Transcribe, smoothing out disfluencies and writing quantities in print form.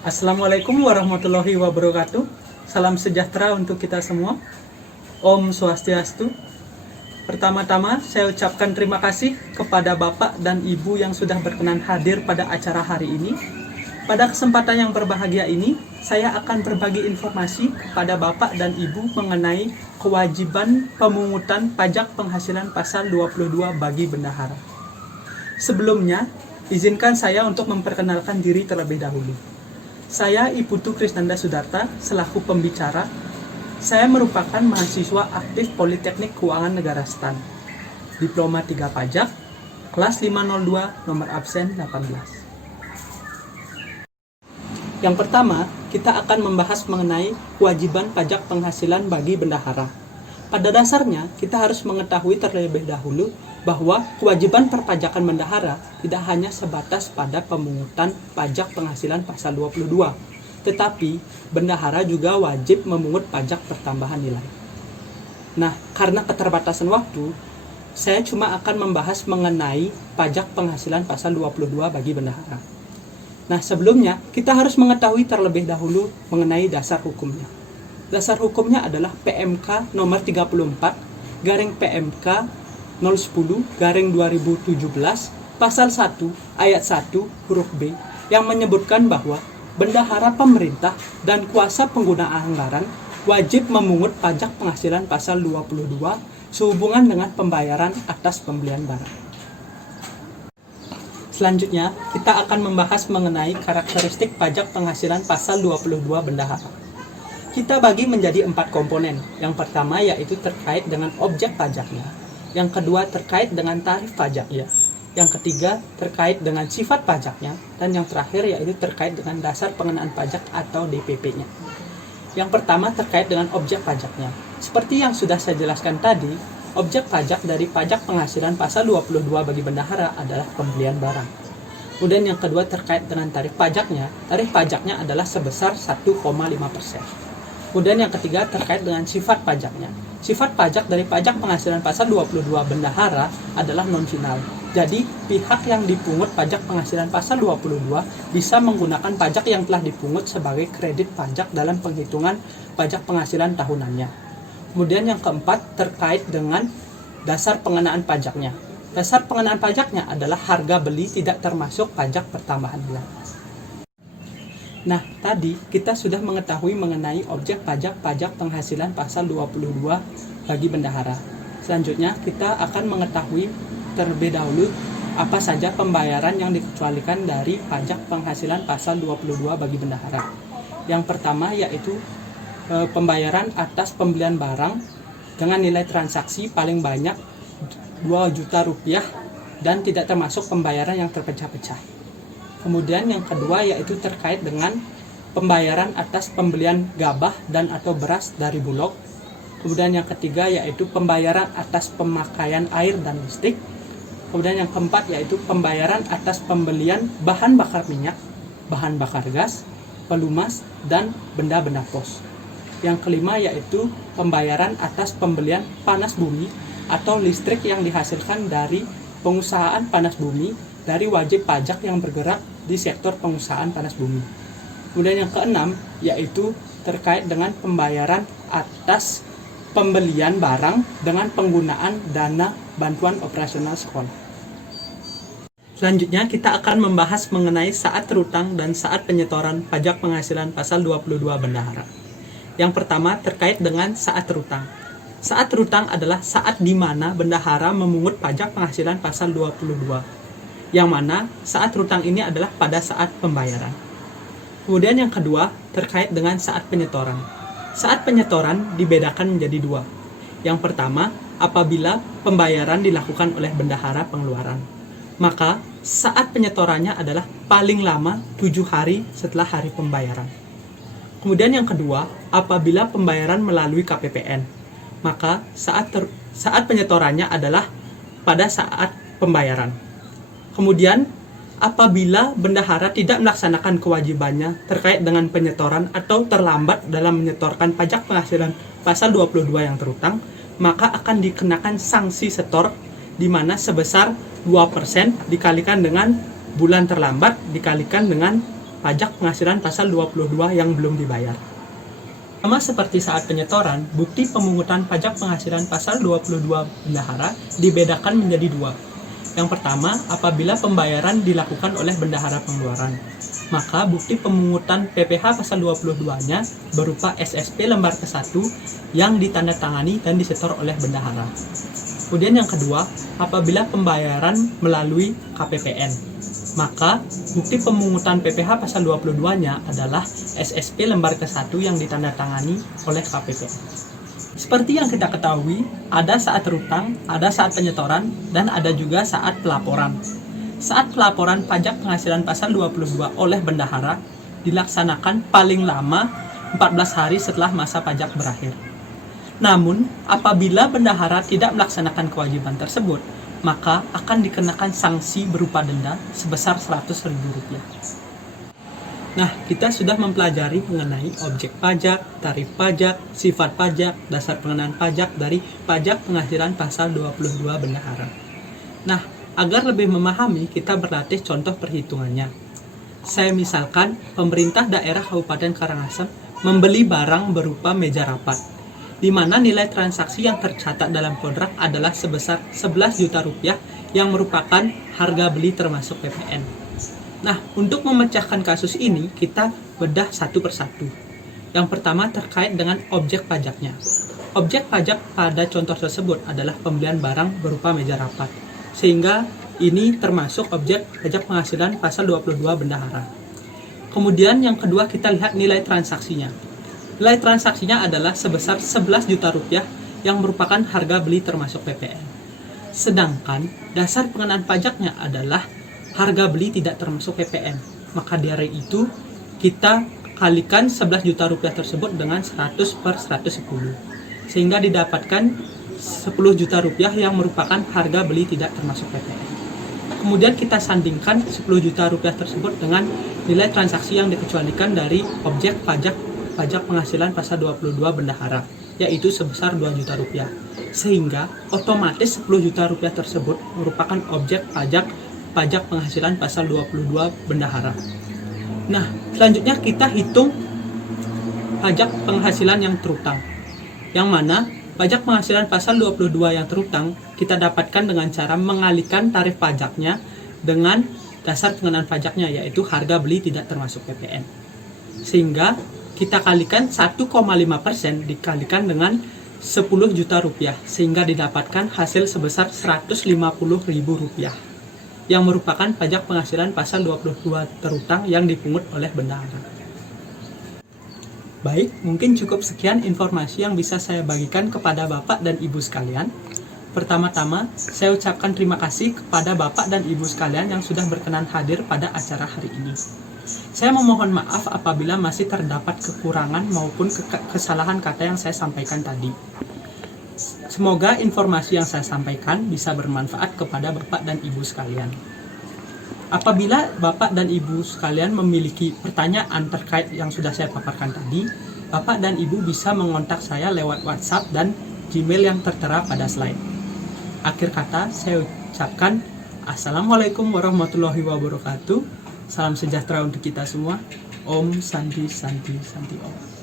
Assalamualaikum warahmatullahi wabarakatuh. Salam sejahtera untuk kita semua. Om Swastiastu. Pertama-tama saya ucapkan terima kasih kepada Bapak dan Ibu yang sudah berkenan hadir pada acara hari ini. Pada kesempatan yang berbahagia ini, saya akan berbagi informasi kepada Bapak dan Ibu mengenai kewajiban pemungutan pajak penghasilan pasal 22 bagi bendahara. Sebelumnya, izinkan saya untuk memperkenalkan diri terlebih dahulu. Saya Iputu Krisnanda Sudarta selaku pembicara. Saya merupakan mahasiswa aktif Politeknik Keuangan Negara STAN. Diploma 3 Pajak, kelas 502, nomor absen 18. Yang pertama, kita akan membahas mengenai kewajiban pajak penghasilan bagi bendahara. Pada dasarnya, kita harus mengetahui terlebih dahulu bahwa kewajiban perpajakan bendahara tidak hanya sebatas pada pemungutan pajak penghasilan pasal 22, tetapi bendahara juga wajib memungut pajak pertambahan nilai. Nah, karena keterbatasan waktu, saya cuma akan membahas mengenai pajak penghasilan pasal 22 bagi bendahara. Nah, sebelumnya kita harus mengetahui terlebih dahulu mengenai dasar hukumnya. Dasar hukumnya adalah PMK nomor 34 garing PMK 010/2017 pasal 1 ayat 1 huruf B yang menyebutkan bahwa bendahara pemerintah dan kuasa pengguna anggaran wajib memungut pajak penghasilan pasal 22 sehubungan dengan pembayaran atas pembelian barang. Selanjutnya, kita akan membahas mengenai karakteristik pajak penghasilan pasal 22 bendahara. Kita bagi menjadi 4 komponen. Yang pertama yaitu terkait dengan objek pajaknya. Yang kedua terkait dengan tarif pajaknya. Yang ketiga terkait dengan sifat pajaknya. Dan yang terakhir yaitu terkait dengan dasar pengenaan pajak atau DPP-nya. Yang pertama terkait dengan objek pajaknya. Seperti yang sudah saya jelaskan tadi, objek pajak dari pajak penghasilan pasal 22 bagi bendahara adalah pembelian barang. Kemudian yang kedua terkait dengan tarif pajaknya. Tarif pajaknya adalah sebesar 1,5%. Kemudian yang ketiga terkait dengan sifat pajaknya. Sifat pajak dari pajak penghasilan pasal 22 bendahara adalah non-final. Jadi, pihak yang dipungut pajak penghasilan pasal 22 bisa menggunakan pajak yang telah dipungut sebagai kredit pajak dalam penghitungan pajak penghasilan tahunannya. Kemudian yang keempat terkait dengan dasar pengenaan pajaknya. Dasar pengenaan pajaknya adalah harga beli tidak termasuk pajak pertambahan nilai. Nah, tadi kita sudah mengetahui mengenai objek pajak penghasilan pasal 22 bagi bendahara. Selanjutnya, kita akan mengetahui terlebih dahulu apa saja pembayaran yang dikecualikan dari pajak penghasilan pasal 22 bagi bendahara. Yang pertama yaitu pembayaran atas pembelian barang dengan nilai transaksi paling banyak 2 juta rupiah dan tidak termasuk pembayaran yang terpecah-pecah. Kemudian yang kedua yaitu terkait dengan pembayaran atas pembelian gabah dan atau beras dari Bulog. Kemudian yang ketiga yaitu pembayaran atas pemakaian air dan listrik. Kemudian yang keempat yaitu pembayaran atas pembelian bahan bakar minyak, bahan bakar gas, pelumas, dan benda-benda pos. Yang kelima yaitu pembayaran atas pembelian panas bumi atau listrik yang dihasilkan dari pengusahaan panas bumi dari wajib pajak yang bergerak di sektor pengusahaan panas bumi. Kemudian yang keenam yaitu terkait dengan pembayaran atas pembelian barang dengan penggunaan dana bantuan operasional sekolah. Selanjutnya kita akan membahas mengenai saat terutang dan saat penyetoran pajak penghasilan pasal 22 bendahara. Yang pertama terkait dengan saat terutang. Saat terutang adalah saat di mana bendahara memungut pajak penghasilan pasal 22. Yang mana saat terutang ini adalah pada saat pembayaran. Kemudian yang kedua terkait dengan saat penyetoran. Saat penyetoran dibedakan menjadi 2. Yang pertama, apabila pembayaran dilakukan oleh bendahara pengeluaran, maka saat penyetorannya adalah paling lama 7 hari setelah hari pembayaran. Kemudian yang kedua, apabila pembayaran melalui KPPN, maka saat penyetorannya adalah pada saat pembayaran. Kemudian, apabila bendahara tidak melaksanakan kewajibannya terkait dengan penyetoran atau terlambat dalam menyetorkan pajak penghasilan pasal 22 yang terutang, maka akan dikenakan sanksi setor di mana sebesar 2% dikalikan dengan bulan terlambat dikalikan dengan pajak penghasilan pasal 22 yang belum dibayar. Sama seperti saat penyetoran, bukti pemungutan pajak penghasilan pasal 22 bendahara dibedakan menjadi dua. Yang pertama, apabila pembayaran dilakukan oleh bendahara pengeluaran, maka bukti pemungutan PPh pasal 22-nya berupa SSP lembar ke-1 yang ditandatangani dan disetor oleh bendahara. Kemudian yang kedua, apabila pembayaran melalui KPPN, maka bukti pemungutan PPh pasal 22-nya adalah SSP lembar ke-1 yang ditandatangani oleh KPPN. Seperti yang kita ketahui, ada saat terutang, ada saat penyetoran, dan ada juga saat pelaporan. Saat pelaporan pajak penghasilan pasal 22 oleh bendahara dilaksanakan paling lama 14 hari setelah masa pajak berakhir. Namun, apabila bendahara tidak melaksanakan kewajiban tersebut, maka akan dikenakan sanksi berupa denda sebesar Rp100.000. Nah, kita sudah mempelajari mengenai objek pajak, tarif pajak, sifat pajak, dasar pengenaan pajak dari pajak penghasilan pasal 22 bendahara. Nah, agar lebih memahami, kita berlatih contoh perhitungannya. Saya misalkan, pemerintah daerah Kabupaten Karangasem membeli barang berupa meja rapat, di mana nilai transaksi yang tercatat dalam kontrak adalah sebesar Rp11 juta yang merupakan harga beli termasuk PPN. Nah, untuk memecahkan kasus ini, kita bedah satu persatu. Yang pertama terkait dengan objek pajaknya. Objek pajak pada contoh tersebut adalah pembelian barang berupa meja rapat, sehingga ini termasuk objek pajak penghasilan pasal 22 bendahara. Kemudian yang kedua kita lihat nilai transaksinya. Nilai transaksinya adalah sebesar Rp11 juta yang merupakan harga beli termasuk PPN. Sedangkan dasar pengenaan pajaknya adalah harga beli tidak termasuk PPN. Maka dari itu kita kalikan Rp11 juta tersebut dengan 100/110. Sehingga didapatkan Rp10 juta yang merupakan harga beli tidak termasuk PPN. Kemudian kita sandingkan Rp10 juta tersebut dengan nilai transaksi yang dikecualikan dari objek pajak penghasilan pasal 22 bendahara, yaitu sebesar Rp2 juta. Sehingga otomatis Rp10 juta tersebut merupakan objek pajak penghasilan pasal 22 bendahara. Nah, selanjutnya kita hitung pajak penghasilan yang terutang. Yang mana pajak penghasilan pasal 22 yang terutang kita dapatkan dengan cara mengalihkan tarif pajaknya dengan dasar pengenaan pajaknya, yaitu harga beli tidak termasuk PPN. Sehingga kita kalikan 1,5% dikalikan dengan Rp10 juta sehingga didapatkan hasil sebesar Rp150.000 yang merupakan pajak penghasilan pasal 22 terutang yang dipungut oleh bendahara. Baik, mungkin cukup sekian informasi yang bisa saya bagikan kepada Bapak dan Ibu sekalian. Pertama-tama, saya ucapkan terima kasih kepada Bapak dan Ibu sekalian yang sudah berkenan hadir pada acara hari ini. Saya memohon maaf apabila masih terdapat kekurangan maupun kesalahan kata yang saya sampaikan tadi. Semoga informasi yang saya sampaikan bisa bermanfaat kepada Bapak dan Ibu sekalian. Apabila Bapak dan Ibu sekalian memiliki pertanyaan terkait yang sudah saya paparkan tadi, Bapak dan Ibu bisa mengontak saya lewat WhatsApp dan Gmail yang tertera pada slide. Akhir kata, saya ucapkan Assalamualaikum warahmatullahi wabarakatuh. Salam sejahtera untuk kita semua. Om Santi Santi Santi Om.